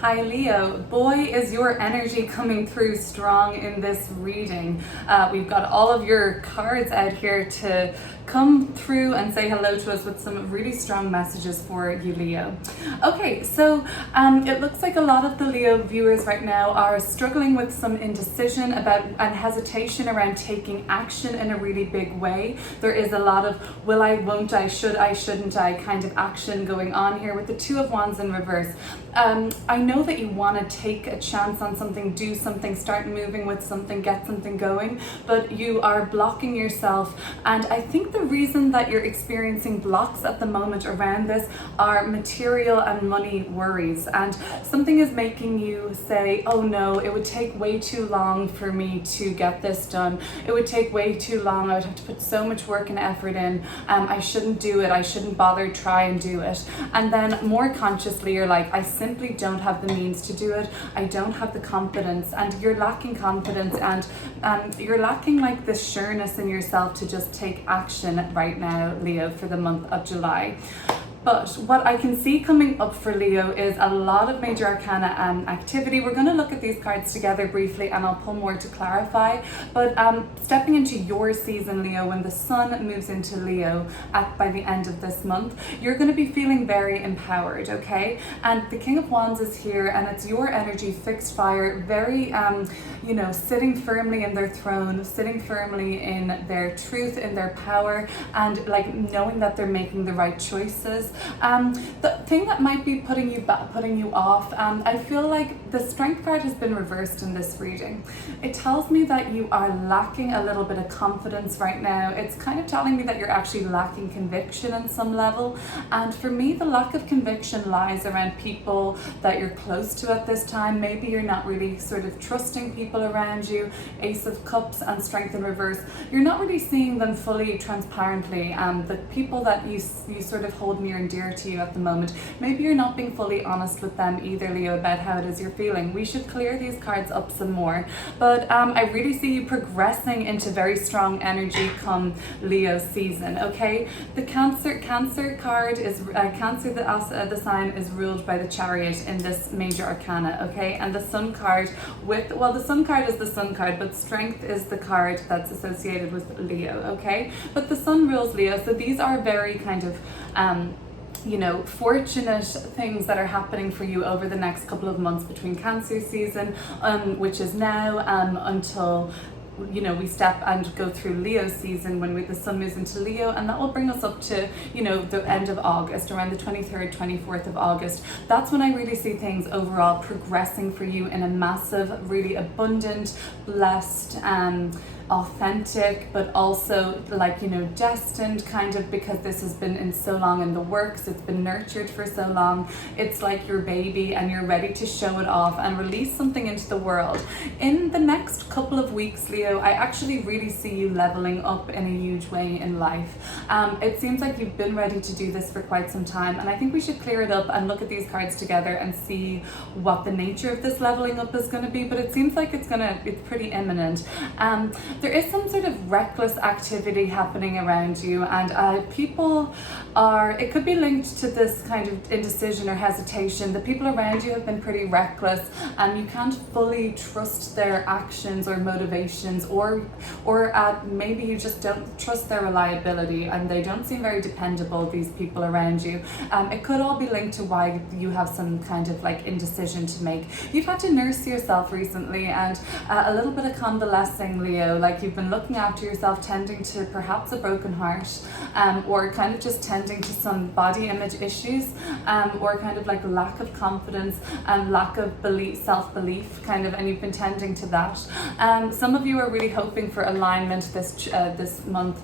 Hi Leo, boy is your energy coming through strong in this reading. We've got all of your cards out here to come through and say hello to us with some really strong messages for you, Leo. Okay, so it looks like a lot of the Leo viewers right now are struggling with some indecision about and hesitation around taking action in a really big way. There is a lot of will I, won't I, should I, shouldn't I kind of action going on here with the Two of Wands in reverse. I know that you want to take a chance on something, do something, start moving with something, get something going, but you are blocking yourself. And I think the reason that you're experiencing blocks at the moment around this are material and money worries. And something is making you say, oh no, it would take way too long for me to get this done. It would take way too long. I would have to put so much work and effort in. I shouldn't do it. I shouldn't bother try and do it. And then more consciously, you're like, I simply don't have the means to do it. I don't have the confidence, and you're lacking confidence, and you're lacking like this sureness in yourself to just take action right now, Leo, for the month of July. But what I can see coming up for Leo is a lot of major arcana activity. We're going to look at these cards together briefly and I'll pull more to clarify. But stepping into your season, Leo, when the sun moves into Leo by the end of this month, you're going to be feeling very empowered, okay? And the King of Wands is here, and it's your energy, fixed fire, very, sitting firmly in their throne, sitting firmly in their truth, in their power, and like knowing that they're making the right choices. The thing that might be putting you off, I feel like the Strength card has been reversed in this reading. It tells me that you are lacking a little bit of confidence right now. It's kind of telling me that you're actually lacking conviction on some level. And for me, the lack of conviction lies around people that you're close to at this time. Maybe you're not really sort of trusting people around you. Ace of Cups and Strength in reverse. You're not really seeing them fully transparently. The people that you sort of hold near and dear to you at the moment, maybe you're not being fully honest with them either, Leo, about how it is you're feeling. We should clear these cards up some more. But I really see you progressing into very strong energy come Leo season, okay? The Cancer card is Cancer, the sign is ruled by the Chariot in this major arcana, okay? And the Sun card the Sun card is the Sun card, but Strength is the card that's associated with Leo, okay? But the Sun rules Leo, so these are very kind of fortunate things that are happening for you over the next couple of months between Cancer season, which is now, until we step and go through Leo season when the sun moves into Leo, and that will bring us up to the end of August, around the 23rd, 24th of August. That's when I really see things overall progressing for you in a massive, really abundant, blessed, authentic, but also destined kind of, because this has been in so long in the works, it's been nurtured for so long. It's like your baby and you're ready to show it off and release something into the world. In the next couple of weeks, Leo, I actually really see you leveling up in a huge way in life. It seems like you've been ready to do this for quite some time, and I think we should clear it up and look at these cards together and see what the nature of this leveling up is going to be. But it seems like it's pretty imminent. There is some sort of reckless activity happening around you, and it could be linked to this kind of indecision or hesitation. The people around you have been pretty reckless, and you can't fully trust their actions or motivations, or maybe you just don't trust their reliability, and they don't seem very dependable, these people around you. It could all be linked to why you have some kind of indecision to make. You've had to nurse yourself recently, and a little bit of convalescing, Leo, like you've been looking after yourself, tending to perhaps a broken heart, or kind of just tending to some body image issues, or kind of like lack of confidence and lack of self-belief kind of, and you've been tending to that. Some of you are really hoping for alignment this month,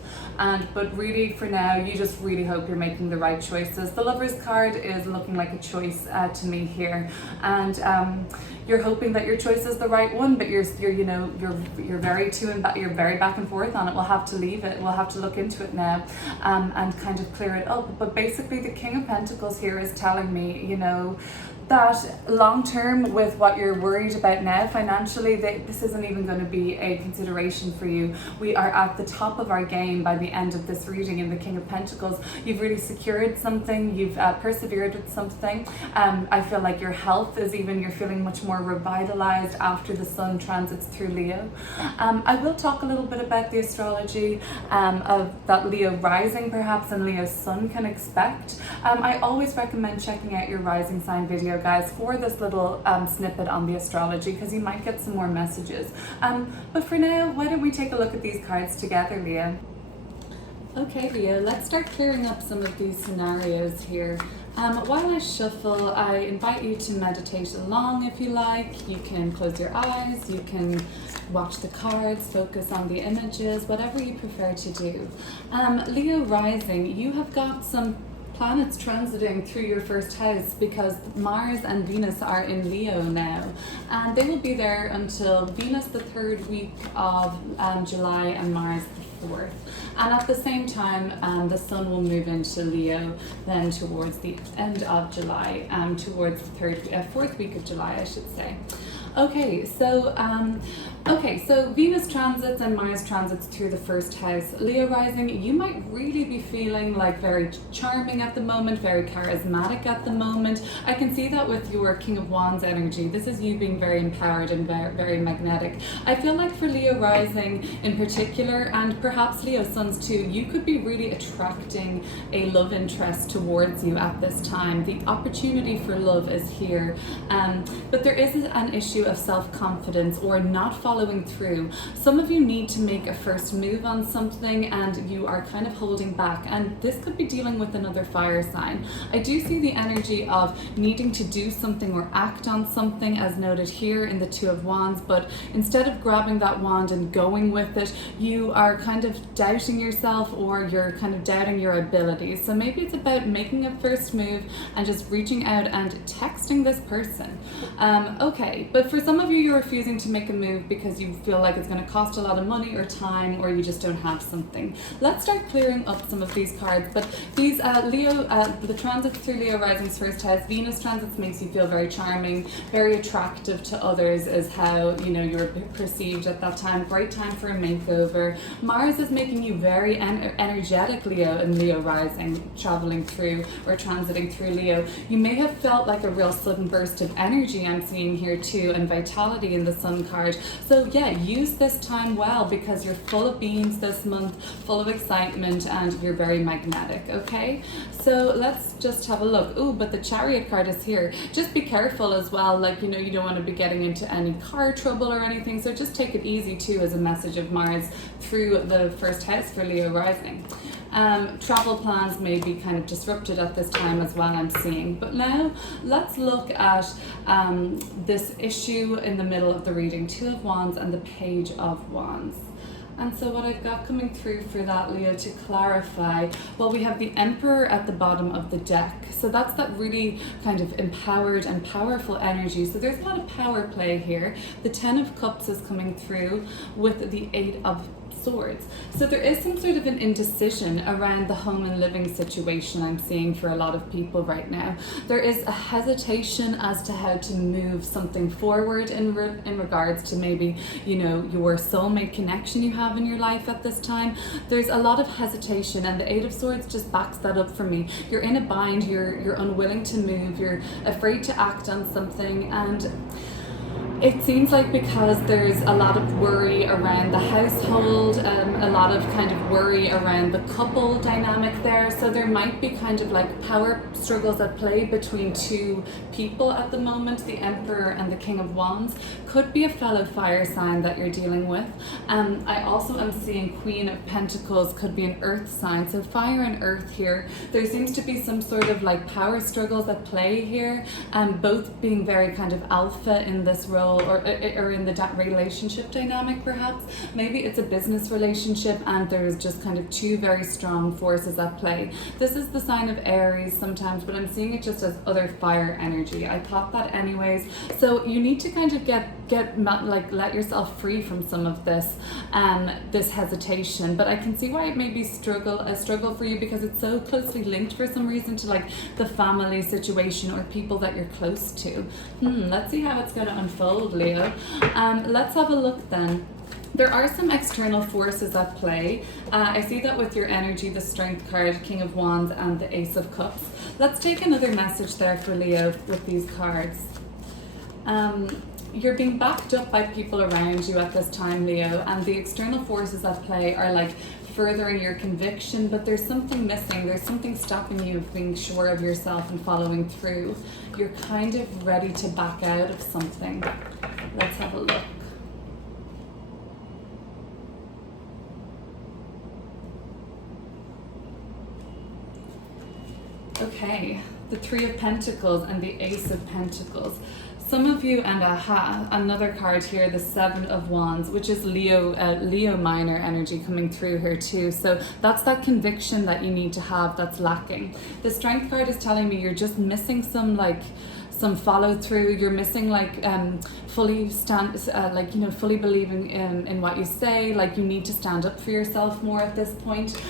but really for now you just really hope you're making the right choices. The Lover's card is looking like a choice to me here, and you're hoping that your choice is the right one, but you're very back and forth on it. We'll have to leave it. We'll have to look into it now, and kind of clear it up. But basically, the King of Pentacles here is telling me, that long term with what you're worried about now financially, this isn't even going to be a consideration for you. We are at the top of our game by the end of this reading in the King of Pentacles. You've really secured something, you've persevered with something. I feel like your health is you're feeling much more revitalized after the sun transits through Leo. I will talk a little bit about the astrology of that Leo rising perhaps and Leo sun can expect. I always recommend checking out your rising sign video, guys, for this little snippet on the astrology, because you might get some more messages. But for now, why don't we take a look at these cards together, Leo? Okay, Leo, let's start clearing up some of these scenarios here. While I shuffle, I invite you to meditate along if you like. You can close your eyes, you can watch the cards, focus on the images, whatever you prefer to do. Leo rising, you have got some planets transiting through your first house because Mars and Venus are in Leo now, and they will be there until Venus the 3rd week of July and Mars the 4th. And at the same time, the sun will move into Leo then towards the end of July, towards the 4th week of July, I should say. Okay, so Venus transits and Mars transits through the first house. Leo rising, you might really be feeling like very charming at the moment, very charismatic at the moment. I can see that with your King of Wands energy. This is you being very empowered and very magnetic. I feel like for Leo rising in particular, and perhaps Leo suns too, you could be really attracting a love interest towards you at this time. The opportunity for love is here, but there is an issue of self-confidence or not following through. Some of you need to make a first move on something and you are kind of holding back, and this could be dealing with another fire sign. I do see the energy of needing to do something or act on something as noted here in the Two of Wands, but instead of grabbing that wand and going with it, you are kind of doubting yourself or you're kind of doubting your abilities. So maybe it's about making a first move and just reaching out and texting this person. Okay, but for some of you, you're refusing to make a move because you feel like it's going to cost a lot of money or time, or you just don't have something. Let's start clearing up some of these cards. But these the transits through Leo rising's first house, Venus transits makes you feel very charming, very attractive to others is how you're perceived at that time. Great time for a makeover. Mars is making you very energetic, Leo, and Leo rising, traveling through or transiting through Leo. You may have felt like a real sudden burst of energy I'm seeing here too, and vitality in the Sun card. So yeah, use this time well because you're full of beans this month, full of excitement, and you're very magnetic, okay? So let's just have a look. Ooh, but the Chariot card is here. Just be careful as well, like, you don't want to be getting into any car trouble or anything, so just take it easy too as a message of Mars through the first house for Leo rising. Travel plans may be kind of disrupted at this time as well, I'm seeing. But now let's look at this issue in the middle of the reading, Two of Wands and the Page of Wands. And so what I've got coming through for that, Leo, to clarify, well, we have the Emperor at the bottom of the deck. So that's that really kind of empowered and powerful energy. So there's a lot of power play here. The Ten of Cups is coming through with the Eight of Swords. So there is some sort of an indecision around the home and living situation I'm seeing for a lot of people right now. There is a hesitation as to how to move something forward in regards to maybe, your soulmate connection you have in your life at this time. There's a lot of hesitation, and the Eight of Swords just backs that up for me. You're in a bind, you're unwilling to move, you're afraid to act on something, and it seems like because there's a lot of worry around the household, a lot of kind of worry around the couple dynamic there. So there might be kind of like power struggles at play between two people at the moment. The Emperor and the King of Wands could be a fellow fire sign that you're dealing with. I also am seeing Queen of Pentacles could be an earth sign. So fire and earth here. There seems to be some sort of like power struggles at play here, both being very kind of alpha in this role, or in the relationship dynamic perhaps. Maybe it's a business relationship and there's just kind of two very strong forces at play. This is the sign of Aries sometimes, but I'm seeing it just as other fire energy. I thought that anyways. So you need to kind of let yourself free from some of this, this hesitation reputation, but I can see why it may be a struggle for you, because it's so closely linked for some reason to like the family situation or people that you're close to. Let's see how it's going to unfold, Leo. Let's have a look then. There are some external forces at play. I see that with your energy, the Strength card, King of Wands, and the Ace of Cups. Let's take another message there for Leo with these cards. You're being backed up by people around you at this time, Leo, and the external forces at play are like furthering your conviction, but there's something missing. There's something stopping you of being sure of yourself and following through. You're kind of ready to back out of something. Let's have a look. Okay, the Three of Pentacles and the Ace of Pentacles. Some of you, and another card here, the Seven of Wands, which is Leo minor energy coming through here too. So that's that conviction that you need to have that's lacking. The Strength card is telling me you're just missing some follow through. You're missing fully fully believing in what you say. Like you need to stand up for yourself more at this point.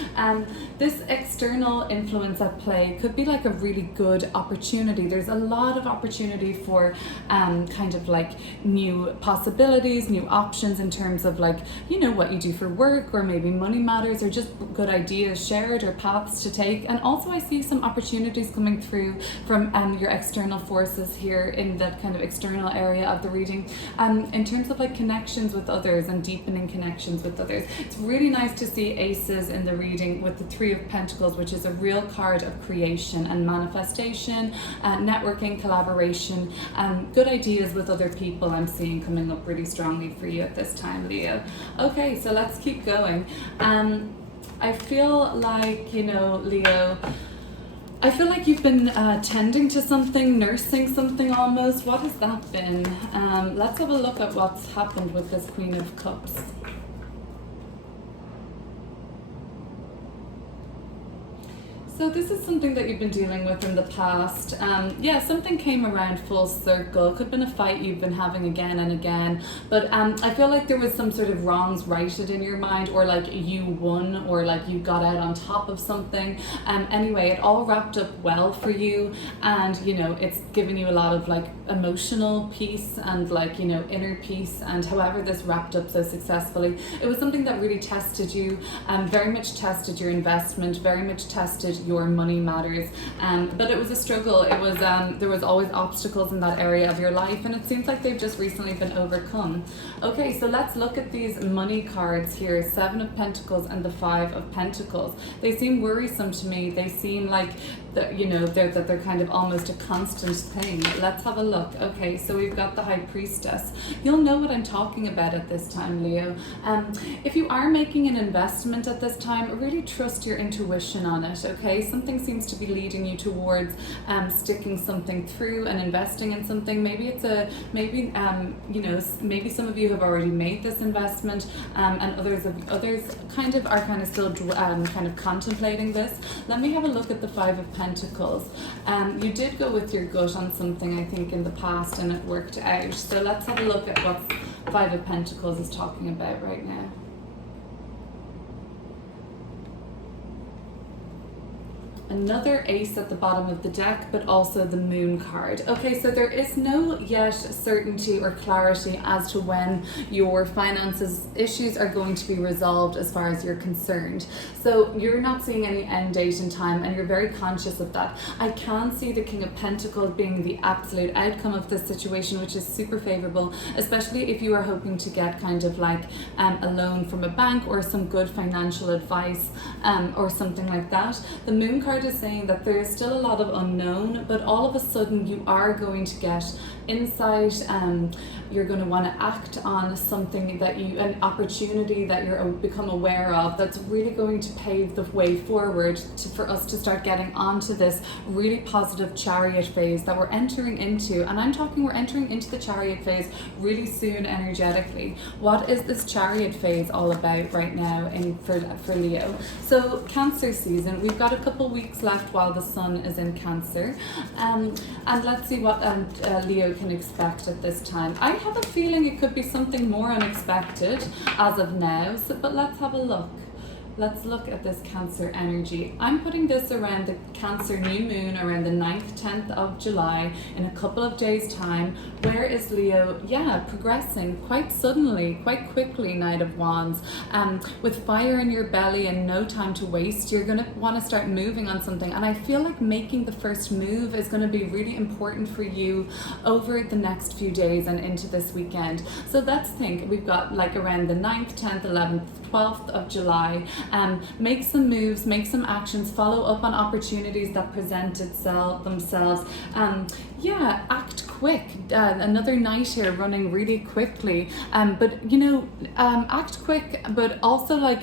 This external influence at play could be like a really good opportunity. There's a lot of opportunity for kind of like new possibilities, new options in terms of like, you know, what you do for work, or maybe money matters, or just good ideas shared or paths to take. And also I see some opportunities coming through from your external forces here in that kind of external area of the reading, in terms of like connections with others and deepening connections with others. It's really nice to see aces in the reading with the Three of Pentacles, which is a real card of creation and manifestation, networking, collaboration, good ideas with other people. I'm seeing coming up really strongly for you at this time, Leo. Okay, so let's keep going. I feel like, you know, Leo, I feel like you've been tending to something, nursing something almost. What has that been? Let's have a look at what's happened with this Queen of Cups. So this is something that you've been dealing with in the past. Yeah, something came around full circle. Could have been a fight you've been having again and again. But I feel like there was some sort of wrongs righted in your mind, or like you won, or like you got out on top of something. Anyway, it all wrapped up well for you. And, you know, it's given you a lot of like emotional peace and like, you know, inner peace. And however this wrapped up so successfully, it was something that really tested you, very much tested your investment, very much tested your money matters, but it was a struggle. It was there was always obstacles in that area of your life, and it seems like they've just recently been overcome. Okay, so let's look at these money cards here, Seven of Pentacles and the Five of Pentacles. They seem worrisome to me. They seem like that, you know, they're kind of almost a constant thing. Let's have a look. Okay, so we've got the High Priestess. You'll know what I'm talking about at this time, Leo. If you are making an investment at this time, really trust your intuition on it. Okay, something seems to be leading you towards sticking something through and investing in something. Maybe it's you know, maybe some of you have already made this investment, and others kind of still kind of contemplating this. Let me have a look at the Five of Pentacles. You did go with your gut on something, I think, in the past, and it worked out. So let's have a look at what Five of Pentacles is talking about right now. Another ace at the bottom of the deck, but also the Moon card. Okay, so there is no yet certainty or clarity as to when your finances issues are going to be resolved as far as you're concerned. So you're not seeing any end date in time, and you're very conscious of that. I can see the King of Pentacles being the absolute outcome of this situation, which is super favorable, especially if you are hoping to get kind of like a loan from a bank or some good financial advice, or something like that. The Moon card is saying that there is still a lot of unknown, but all of a sudden you are going to get insight. You're going to want to act on something that an opportunity that you're become aware of that's really going to pave the way forward for us to start getting onto this really positive Chariot phase that we're entering into. And I'm talking, we're entering into the Chariot phase really soon energetically. What is this Chariot phase all about right now for Leo? So Cancer season, we've got a couple weeks left while the sun is in Cancer, and let's see what Leo can expect at this time. I have a feeling it could be something more unexpected as of now, but let's have a look. Let's look at this Cancer energy. I'm putting this around the Cancer new moon around the 9th, 10th of July in a couple of days' time. Where is Leo? Yeah, progressing quite suddenly, quite quickly, Knight of Wands. With fire in your belly and no time to waste, you're going to want to start moving on something. And I feel like making the first move is going to be really important for you over the next few days and into this weekend. So let's think. We've got like around the 9th, 10th, 11th, 12th of July. Make some moves, make some actions, follow up on opportunities that present themselves. Yeah, act quick. Another night here running really quickly. But you know, act quick, but also like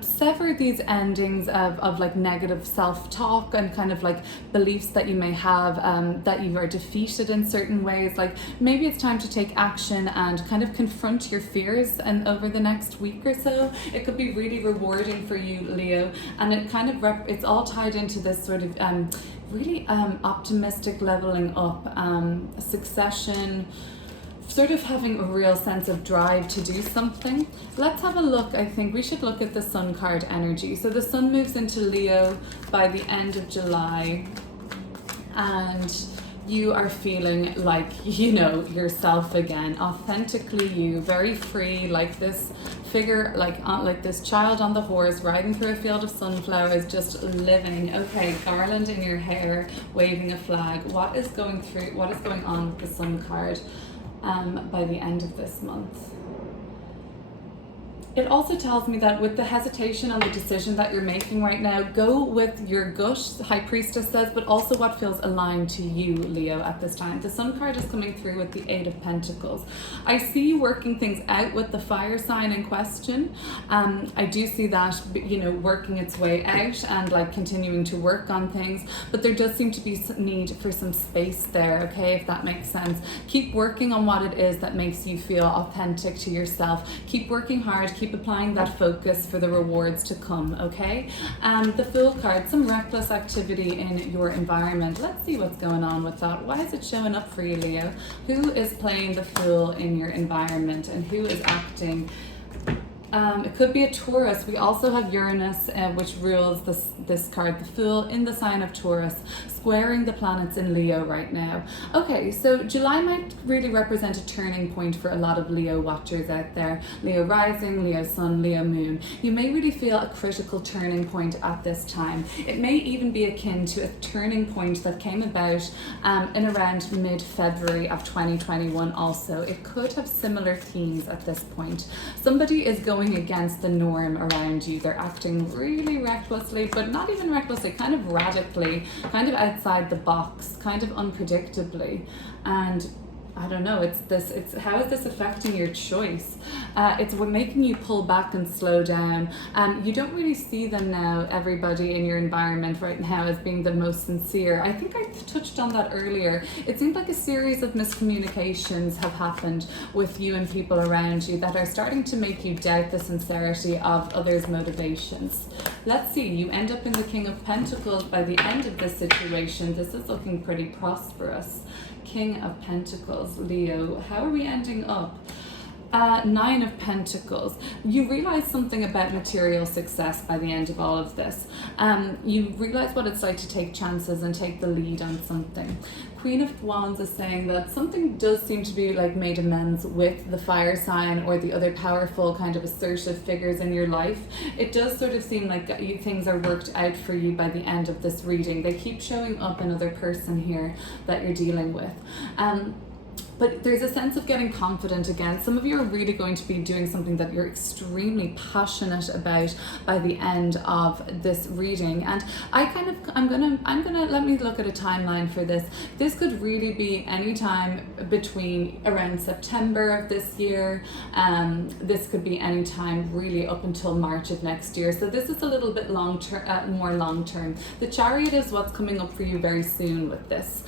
sever these endings of like negative self-talk and kind of like beliefs that you may have that you are defeated in certain ways. Like maybe it's time to take action and kind of confront your fears, and over the next week or so it could be really rewarding for you, Leo. And it kind of it's all tied into this sort of really optimistic leveling up, succession, sort of having a real sense of drive to do something. Let's have a look. I think we should look at the Sun card energy. So the Sun moves into Leo by the end of July, and you are feeling like, you know, yourself again, authentically you, very free, like this figure, like this child on the horse riding through a field of sunflowers, just living. Okay, garland in your hair, waving a flag. What is going on with the Sun card by the end of this month? It also tells me that with the hesitation on the decision that you're making right now, go with your gut, High Priestess says, but also what feels aligned to you, Leo, at this time. The Sun card is coming through with the 8 of Pentacles. I see you working things out with the fire sign in question. I do see that, you know, working its way out and like continuing to work on things, but there does seem to be some need for some space there, okay, if that makes sense. Keep working on what it is that makes you feel authentic to yourself. Keep working hard, keep applying that focus for the rewards to come, okay? The Fool card, some reckless activity in your environment. Let's see what's going on with that. Why is it showing up for you, Leo? Who is playing the Fool in your environment and who is acting? It could be a Taurus. We also have Uranus, which rules this card, the Fool, in the sign of Taurus, squaring the planets in Leo right now. Okay, so July might really represent a turning point for a lot of Leo watchers out there. Leo rising, Leo sun, Leo moon. You may really feel a critical turning point at this time. It may even be akin to a turning point that came about in around mid-February of 2021 also. It could have similar themes at this point. Somebody is going against the norm around you. They're acting really recklessly, but not even recklessly, kind of radically, kind of outside the box, kind of unpredictably. And I don't know, it's how is this affecting your choice? It's making you pull back and slow down. You don't really see them now, everybody in your environment right now, as being the most sincere. I think I touched on that earlier. It seems like a series of miscommunications have happened with you and people around you that are starting to make you doubt the sincerity of others' motivations. Let's see, you end up in the King of Pentacles by the end of this situation. This is looking pretty prosperous. King of Pentacles, Leo. How are we ending up? 9 of Pentacles. You realize something about material success by the end of all of this. You realize what it's like to take chances and take the lead on something. Queen of Wands is saying that something does seem to be like made amends with the fire sign or the other powerful kind of assertive figures in your life. It does sort of seem like things are worked out for you by the end of this reading. They keep showing up another person here that you're dealing with. But there's a sense of getting confident again. Some of you are really going to be doing something that you're extremely passionate about by the end of this reading. And I'm gonna let me look at a timeline for this. This could really be any time between around September of this year. This could be any time really up until March of next year. So this is a little bit more long term. The Chariot is what's coming up for you very soon with this,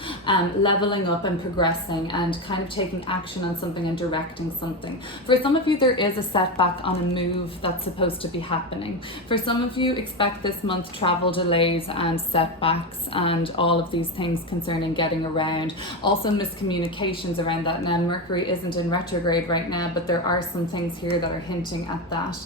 leveling up and progressing and kind kind of taking action on something and directing something. For some of you, there is a setback on a move that's supposed to be happening. For some of you, expect this month travel delays and setbacks and all of these things concerning getting around. Also miscommunications around that. Now, Mercury isn't in retrograde right now, but there are some things here that are hinting at that.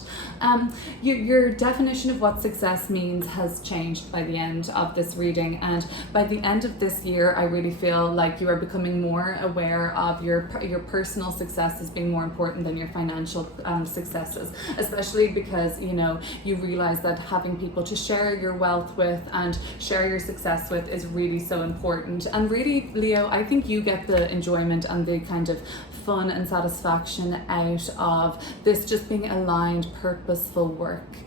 Your definition of what success means has changed by the end of this reading, and by the end of this year, I really feel like you are becoming more aware of your personal success as being more important than your financial successes, especially because you realize that having people to share your wealth with and share your success with is really so important. And really, Leo, I think you get the enjoyment and the kind of fun and satisfaction out of this just being aligned, purposeful work.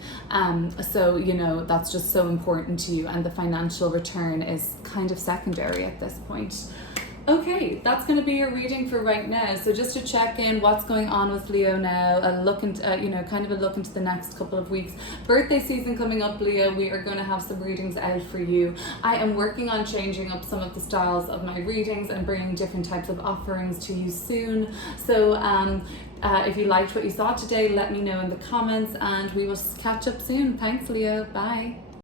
So that's just so important to you, and the financial return is kind of secondary at this point. Okay, that's going to be your reading for right now. So just to check in what's going on with Leo now, a look into, kind of a look into the next couple of weeks. Birthday season coming up, Leo, we are going to have some readings out for you. I am working on changing up some of the styles of my readings and bringing different types of offerings to you soon. So if you liked what you saw today, let me know in the comments, and we will catch up soon. Thanks, Leo. Bye.